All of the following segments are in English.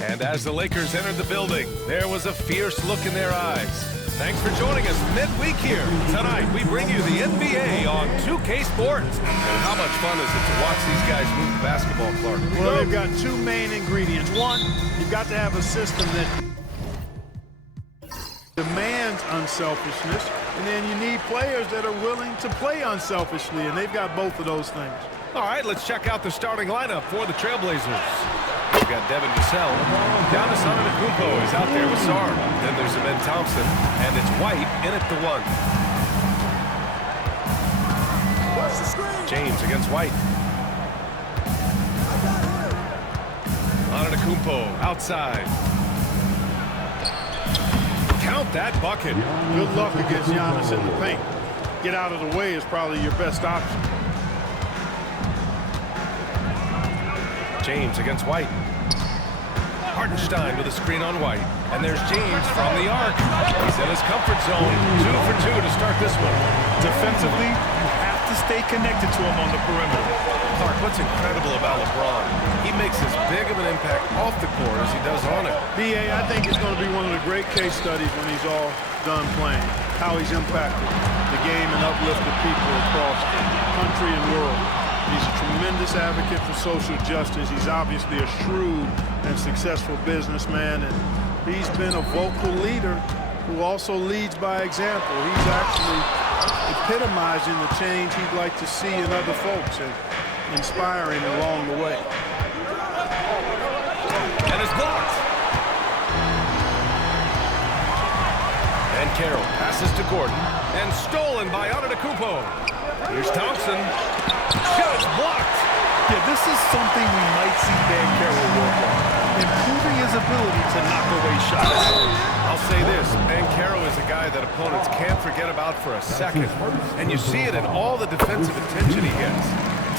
And as the Lakers entered the building, there was a fierce look in their eyes. Thanks for joining us midweek here. Tonight, we bring you the NBA on 2K Sports. And how much fun is it to watch these guys move the basketball, Clark? Well, they've got two main ingredients. One, you've got to have a system that demands unselfishness, and then you need players that are willing to play unselfishly, and they've got both of those things. All right, let's check out the starting lineup for the Trailblazers. We've got Devin Vassell. Giannis Antetokounmpo is out there with Sarr. Then there's Amen Thompson, and it's White in at the 1. James against White. Antetokounmpo outside. Count that bucket. Good luck against Giannis in the paint. Get out of the way is probably your best option. James against White. Hartenstein with a screen on White. And there's James from the arc. He's in his comfort zone. 2 for 2 to start this one. Defensively, you have to stay connected to him on the perimeter. Clark, what's incredible about LeBron, he makes as big of an impact off the court as he does on it. B.A., I think it's going to be one of the great case studies when he's all done playing, how he's impacted the game and uplifted people across the country and world. He's a tremendous advocate for social justice. He's obviously a shrewd and successful businessman, and he's been a vocal leader who also leads by example. He's actually epitomizing the change he'd like to see in other folks and inspiring along the way. And it's blocked. And Carroll passes to Gordon and stolen by Antetokounmpo. Here's Thompson. Shot is blocked. Yeah, this is something we might see Dan Carroll work on, improving his ability to knock away shots. I'll say this, Ben Carroll is a guy that opponents can't forget about for a second. And you see it in all the defensive attention he gets.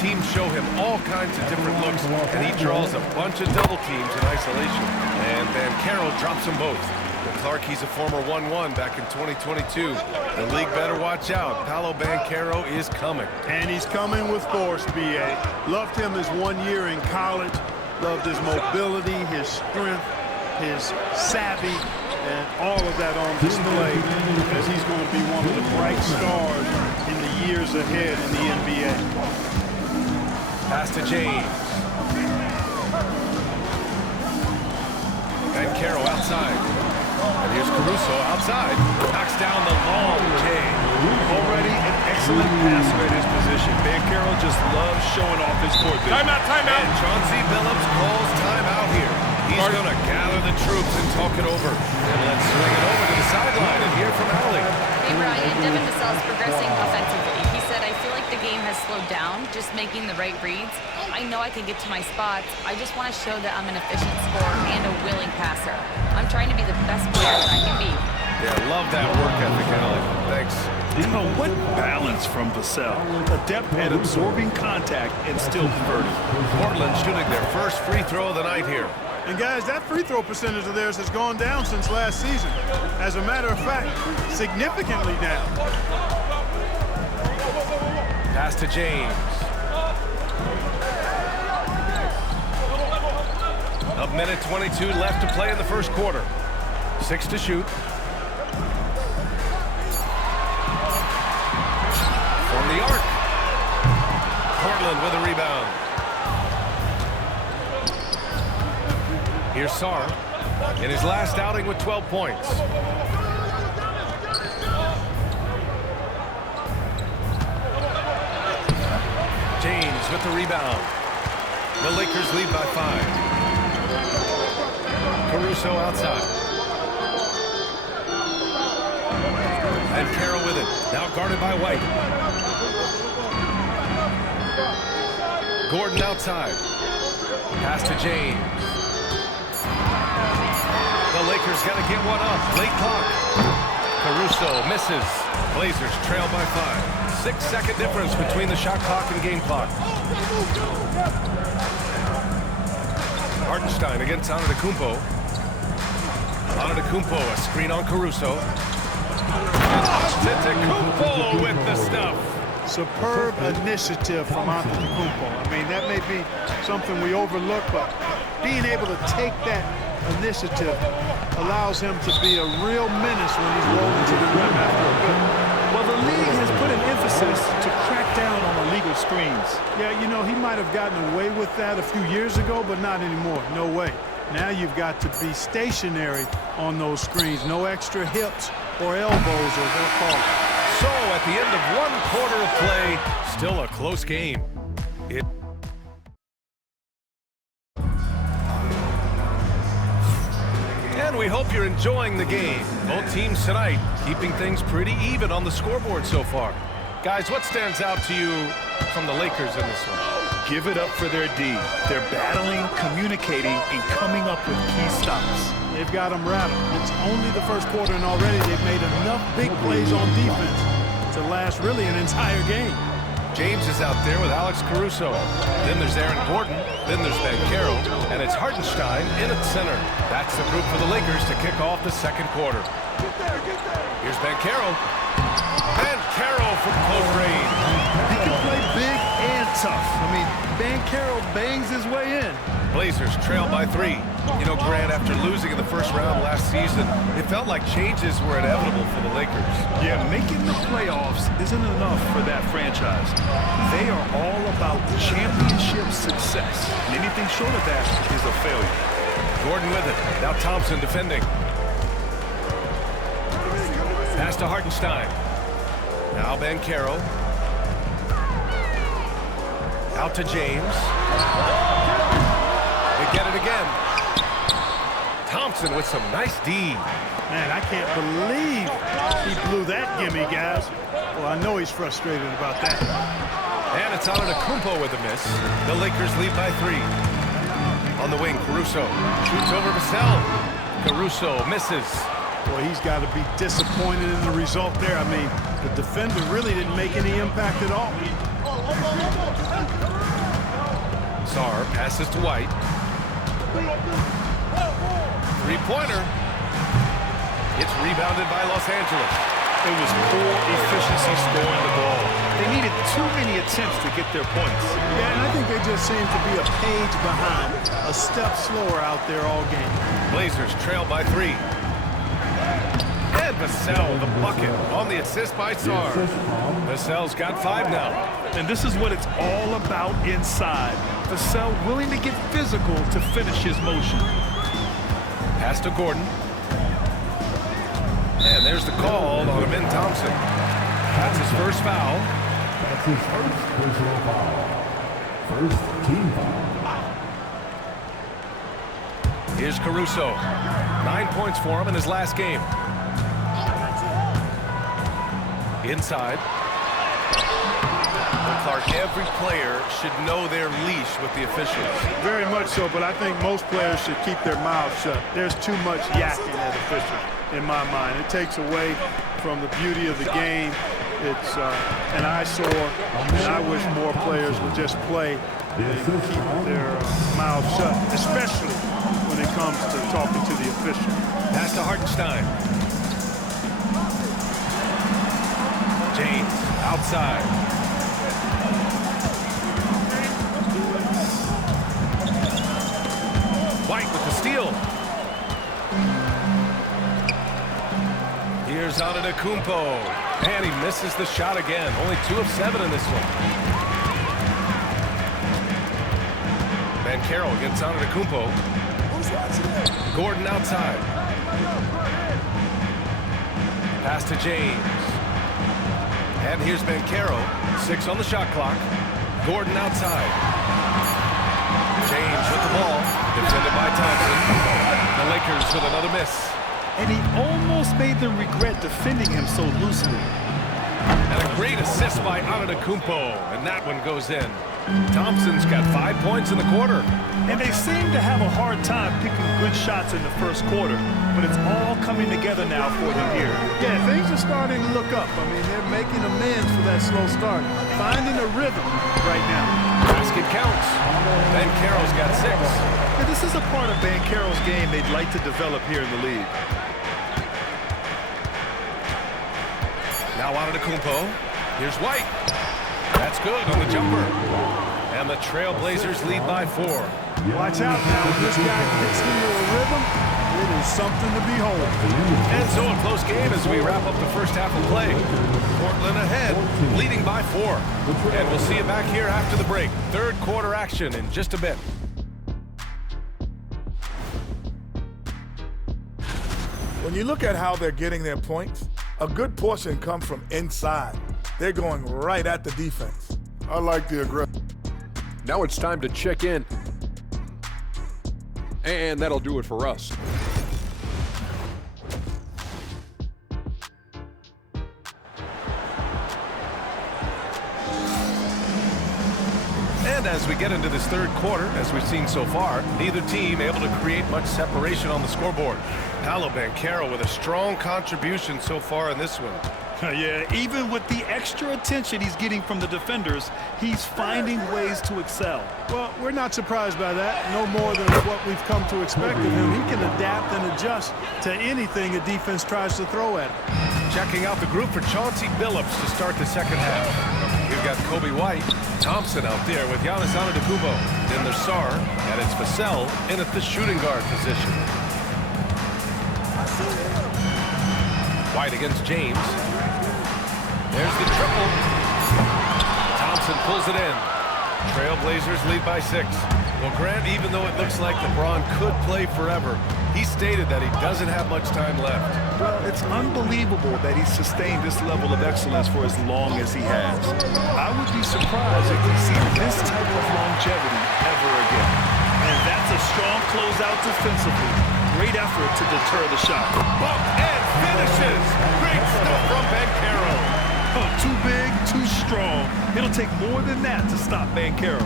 Teams show him all kinds of different looks, and he draws a bunch of double teams in isolation. And Ben Carroll drops them both. Well, Clark, he's a former 1-1 back in 2022. The league better watch out. Paolo Banchero is coming. And he's coming with force, B.A. Loved him his 1 year in college. Loved his mobility, his strength, his savvy, and all of that on display as he's going to be one of the bright stars in the years ahead in the NBA. Pass to James. Banchero outside. And here's Caruso outside. Knocks down the long J. Already an excellent passer at his position. Banchero just loves showing off his court vision. Timeout. And Chauncey Billups calls timeout here. He's going to gather the troops and talk it over. And let's swing it over to the sideline and hear from Allie. Hey, Brian. Devin Vassell is progressing offensively. He said, I feel like the game has slowed down, just making the right reads. I know I can get to my spots. I just want to show that I'm an efficient scorer and a willing passer. I'm trying to be the best player that I can be. Yeah, love that work ethic, Allie. Thanks. You know, what balance from Vassell. Adept at absorbing contact and still converting. Portland shooting their first free throw of the night here. And guys, that free throw percentage of theirs has gone down since last season. As a matter of fact, significantly down. Pass to James. A minute 22 left to play in the first quarter. 6 to shoot. From the arc. Portland with a rebound. Here's Sarr in his last outing with 12 points. James with the rebound. The Lakers lead by 5. Caruso outside. And Carroll with it. Now guarded by White. Gordon outside. Pass to James. The Lakers got to get one up. Late clock. Caruso misses. Blazers trail by 5. 6-second difference between the shot clock and game clock. Hartenstein against Antetokounmpo. Antetokounmpo, a screen on Caruso. Antetokounmpo with the stuff. Superb initiative from Antetokounmpo. I mean, that may be something we overlook, but being able to take that initiative allows him to be a real menace when he's rolling to the rim after a good. Well, the league has put an emphasis to crack down on illegal screens. Yeah, you know, he might have gotten away with that a few years ago, but not anymore. No way. Now you've got to be stationary on those screens. No extra hips or elbows or they'll call it. So at the end of one quarter of play, still a close game. And we hope you're enjoying the game. Both teams tonight keeping things pretty even on the scoreboard so far. Guys, what stands out to you from the Lakers in this one? Give it up for their D. They're battling, communicating, and coming up with key stops. They've got them rattled. It's only the first quarter, and already they've made enough big plays on defense to last really an entire game. James is out there with Alex Caruso. Then there's Aaron Gordon. Then there's Banchero. And it's Hartenstein in at center. That's the group for the Lakers to kick off the second quarter. Here's Banchero. Banchero from close range. He can play big and tough. I mean, Banchero bangs his way in. Blazers trail by 3. You know, Grant, after losing in the first round last season, it felt like changes were inevitable for the Lakers. Yeah, making the playoffs isn't enough for that franchise. They are all about championship success. And anything short of that is a failure. Gordon with it. Now Thompson defending. Pass to Hartenstein. Now Banchero. Out to James. They get it again. Thompson with some nice D. Man, I can't believe he blew that gimme, guys. Well, I know he's frustrated about that. And it's Antetokounmpo with a miss. The Lakers lead by 3. On the wing, Caruso shoots over Vassell. Caruso misses. Boy, he's got to be disappointed in the result there. I mean, the defender really didn't make any impact at all. Sarr passes to White. Three-pointer. It's rebounded by Los Angeles. It was poor efficiency scoring the ball. They needed too many attempts to get their points. Yeah, and I think they just seem to be a page behind, a step slower out there all game. Blazers trail by 3. And Vassell, the bucket, on the assist by Sarr. Vassell's got 5 now. And this is what it's all about inside. Vassell willing to get physical to finish his motion. Pass to Gordon. And there's the call on Amin Thompson. That's his first foul. That's his first personal foul. First team foul. Here's Caruso. 9 points for him in his last game. Inside. Well, Clark, every player should know their leash with the officials. Very much so, but I think most players should keep their mouths shut. There's too much yakking at officials, in my mind. It takes away from the beauty of the game. It's an eyesore, and I wish more players would just play and keep their mouths shut, especially when it comes to talking to the official. Pass to Hartenstein. James outside. White with the steal. Here's Antetokounmpo. And he misses the shot again. Only 2 of 7 in this one. Banchero against Antetokounmpo. Gordon outside. Pass to James. And here's Banchero. 6 on the shot clock. Gordon outside. James with the ball. Defended by Thompson. The Lakers with another miss. And he almost made them regret defending him so loosely. And a great assist by Antetokounmpo. And that one goes in. Thompson's got 5 points in the quarter. And they seem to have a hard time picking good shots in the first quarter. But it's all coming together now for them here. Yeah, things are starting to look up. I mean, they're making amends for that slow start. Finding a rhythm right now. Basket counts. Banchero's got 6. And this is a part of Banchero's game they'd like to develop here in the league. Now Antetokounmpo. Here's White. That's good on the jumper. And the Trailblazers lead by 4. Watch out now. When this guy gets into a rhythm, is something to behold. And so a close game as we wrap up the first half of play. Portland ahead, leading by 4. And we'll see you back here after the break. Third quarter action in just a bit. When you look at how they're getting their points, a good portion comes from inside. They're going right at the defense. I like the aggression. Now it's time to check in. And that'll do it for us. And as we get into this third quarter, as we've seen so far, neither team able to create much separation on the scoreboard. Paolo Banchero with a strong contribution so far in this one. Yeah, even with the extra attention he's getting from the defenders, he's finding ways to excel. Well, we're not surprised by that. No more than what we've come to expect of him. He can adapt and adjust to anything a defense tries to throw at him. Checking out the group for Chauncey Billups to start the second half. We've got Kobe White, Thompson out there with Giannis Antetokounmpo. Then there's Sarr, and it's Vassell in at the shooting guard position. White against James. There's the triple. Thompson pulls it in. Trailblazers lead by 6. Well, Grant, even though it looks like LeBron could play forever, he stated that he doesn't have much time left. Well, it's unbelievable that he's sustained this level of excellence for as long as he has. I would be surprised if we see this type of longevity ever again. And that's a strong closeout defensively. Great effort to deter the shot. Bump and finishes. Great stuff from Banchero. Oh, too big, too strong. It'll take more than that to stop Banchero.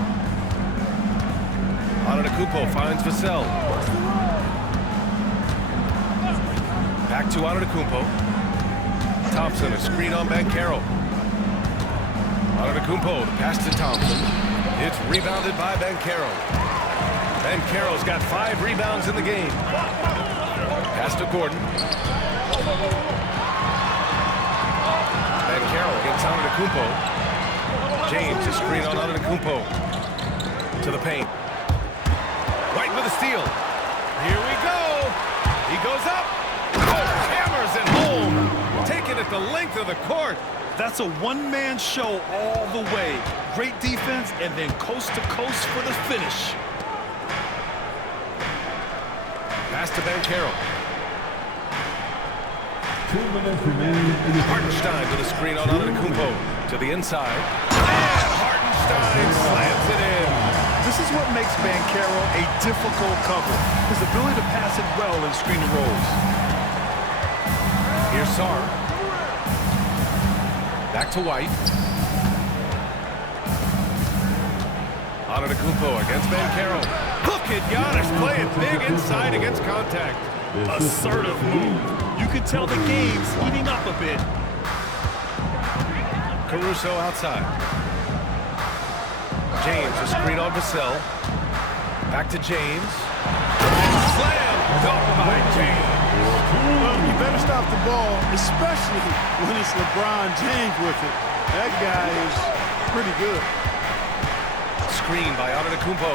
Antetokounmpo finds Vassell. Back to Antetokounmpo. Thompson, a screen on Banchero. Antetokounmpo, the pass to Thompson. It's rebounded by Banchero. Banchero's got 5 rebounds in the game. Pass to Gordon. Banchero against Antetokounmpo. James, a screen on Antetokounmpo. To the paint. White with a steal. Here we go. He goes up. Oh, hammers it home. Taking it the length of the court. That's a one-man show all the way. Great defense and then coast to coast for the finish. Pass to Banchero. 2 minutes remaining. Hartenstein with a screen on Antetokounmpo. To the inside. And Hartenstein slams it in. This is what makes Banchero a difficult cover. His ability to pass it well in screen and rolls. Here's Sarr. Back to White. Antetokounmpo against Banchero. Look at Giannis playing big inside against contact. Assertive move. You can tell the game's heating up a bit. Caruso outside. James, a screen on Vassell. Back to James. Slam dunked by James. Well, you better stop the ball, especially when it's LeBron James with it. That guy is pretty good. Screen by Antetokounmpo.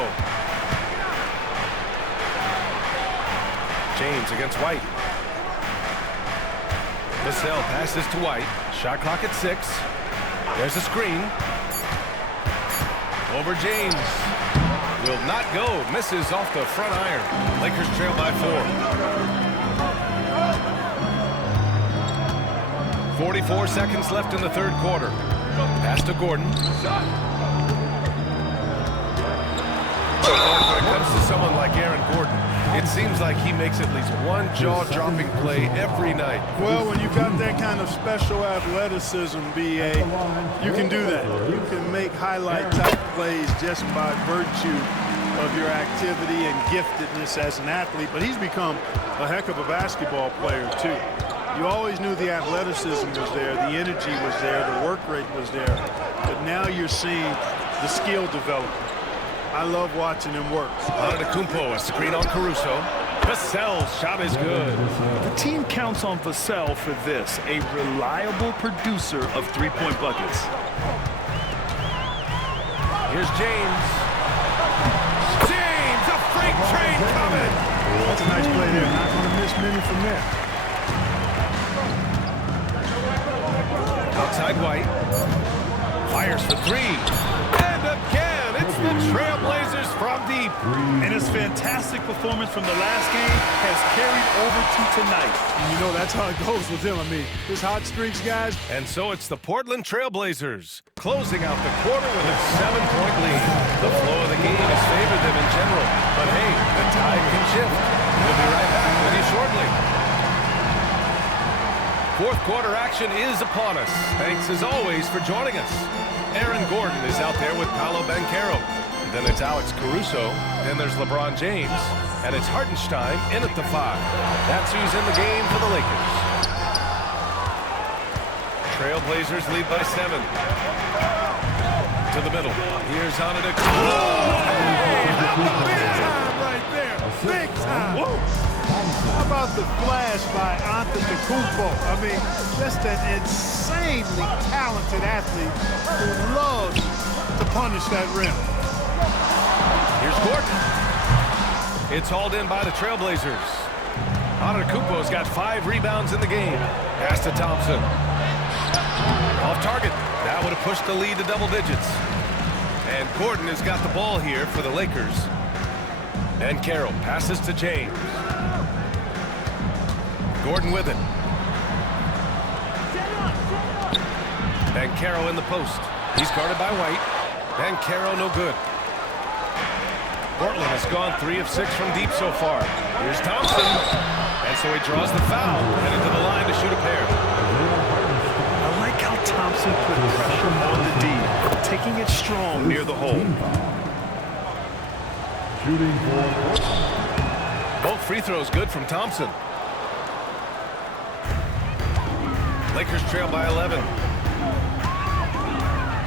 James against White. Vassell passes to White. Shot clock at 6. There's a screen. Over James. Will not go. Misses off the front iron. Lakers trail by 4. 44 seconds left in the third quarter. Pass to Gordon. When it comes to someone like Aaron Gordon, it seems like he makes at least one jaw-dropping play every night. Well, when you've got that kind of special athleticism, B.A., you can do that. You can make highlight-type plays just by virtue of your activity and giftedness as an athlete. But he's become a heck of a basketball player, too. You always knew the athleticism was there, the energy was there, the work rate was there. But now you're seeing the skill develop. I love watching him work. Antetokounmpo, a screen on Caruso. Vassell's shot is good. The team counts on Vassell for this, a reliable producer of three-point buckets. Here's James. James, a freight train coming. That's a nice play there. Not going to miss this many from there. Outside White. Fires for three. And again, it's the Trailblazers from deep. And his fantastic performance from the last game has carried over to tonight. And you know that's how it goes with him. I mean, his hot streaks, guys. And so it's the Portland Trailblazers closing out the quarter with a 7-point lead. The flow of the game has favored them in general. But hey, the tide can shift. We'll be right back with you shortly. Fourth quarter action is upon us. Thanks as always for joining us. Aaron Gordon is out there with Paolo Banchero. Then it's Alex Caruso. Then there's LeBron James. And it's Hartenstein in at the 5. That's who's in the game for the Lakers. Trailblazers lead by 7. To the middle. Here's Antetokounmpo. Big time right there. Big time. Whoa. How about the flash by Antetokounmpo? I mean, just an insanely talented athlete who loves to punish that rim. Here's Gordon. It's hauled in by the Trailblazers. Antetokounmpo's got 5 rebounds in the game. Pass to Thompson. Off target. That would have pushed the lead to double digits. And Gordon has got the ball here for the Lakers. And Carroll passes to James. Gordon with it. And Carroll in the post. He's guarded by White. And Carroll no good. Portland has gone 3 of 6 from deep so far. Here's Thompson. And so he draws the foul. Headed to the line to shoot a pair. I like how Thompson put pressure on the D, taking it strong near the hole. Shooting for Both free throws good from Thompson. Lakers trail by 11.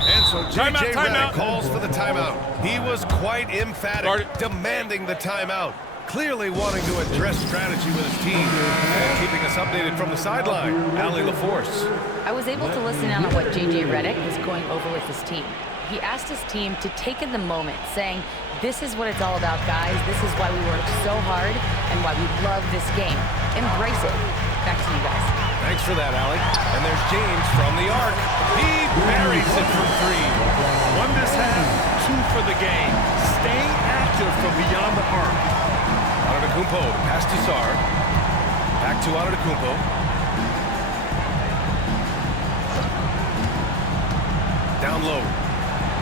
And so J.J. Redick calls for the timeout. He was quite emphatic, demanding the timeout. Clearly wanting to address strategy with his team. And keeping us updated from the sideline, Allie LaForce. I was able to listen in on what J.J. Redick was going over with his team. He asked his team to take in the moment, saying, this is what it's all about, guys. This is why we work so hard and why we love this game. Embrace it. Back to you guys. Thanks for that, Allie. And there's James from the arc. He buries it from 3. 1 this half, 2 for the game. Staying active from beyond the arc. Antetokounmpo, pass to Sarr. Back to Antetokounmpo. Down low.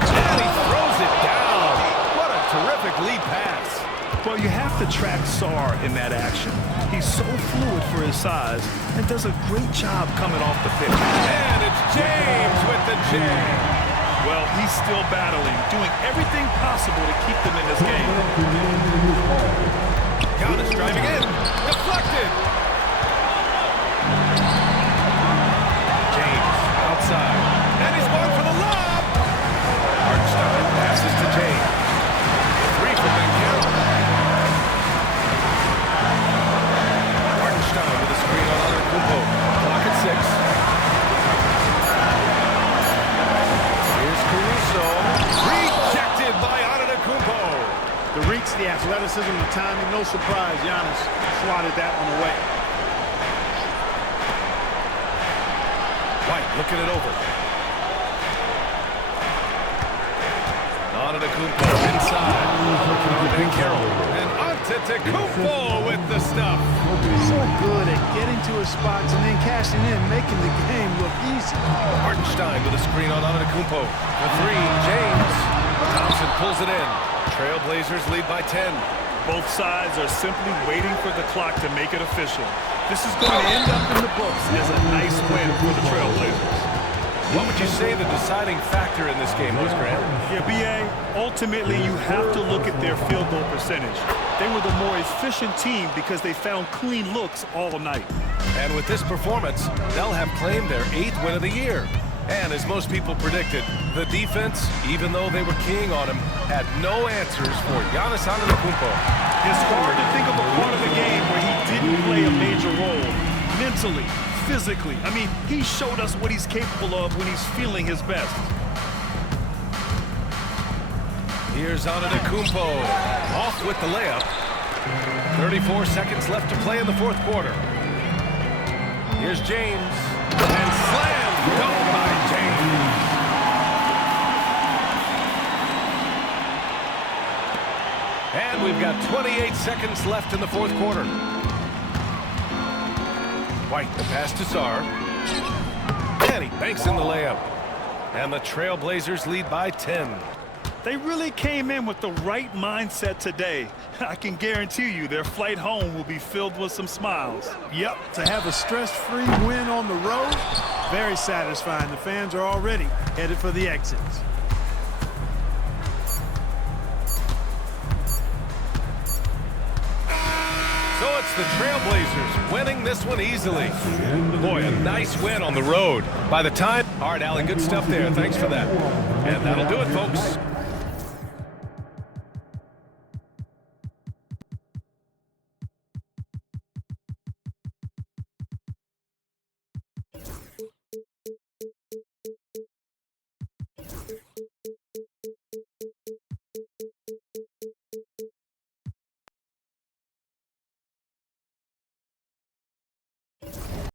And he throws it down. What a terrific lead pass. Well, you have to track Sarr in that action. He's so fluid for his size and does a great job coming off the pitch. And it's James with the jam. Well, he's still battling, doing everything possible to keep them in this game. Giannis driving in. Deflected. James outside. And he's going for the lob. Hartenstein passes to James. 3 from Banchero. Hartenstein with a screen on Antetokounmpo. Clock at 6. Here's Caruso. Rejected by Antetokounmpo. The reach, the athleticism, the timing, no surprise. Giannis swatted that one away. White looking it over. Antetokounmpo inside. Banchero. And Antetokounmpo with the stuff. So good at getting to his spots and then cashing in, making the game look easy. Hartenstein with a screen on Antetokounmpo. The 3, James. Thompson pulls it in. Trailblazers lead by 10. Both sides are simply waiting for the clock to make it official. This is going to end up in the books as a nice win for the Trailblazers. What would you say the deciding factor in this game was, Grant? Yeah, B.A., ultimately you have to look at their field goal percentage. They were the more efficient team because they found clean looks all night. And with this performance, they'll have claimed their 8th win of the year. And as most people predicted, the defense, even though they were keying on him, had no answers for Giannis Antetokounmpo. It's hard to think of a part of the game where he didn't play a major role. Mentally, physically. I mean, he showed us what he's capable of when he's feeling his best. Here's Antetokounmpo. Off with the layup. 34 seconds left to play in the fourth quarter. Here's James. And slammed home by James. And we've got 28 seconds left in the fourth quarter. White, the pass to Sarr. And he banks in the layup. And the Trailblazers lead by 10. They really came in with the right mindset today. I can guarantee you their flight home will be filled with some smiles. Yep, to have a stress-free win on the road, very satisfying. The fans are already headed for the exits. So it's the Trailblazers winning this one easily. Boy, a nice win on the road. By the time... All right, Allen, good stuff there. Thanks for that. And that'll do it, folks.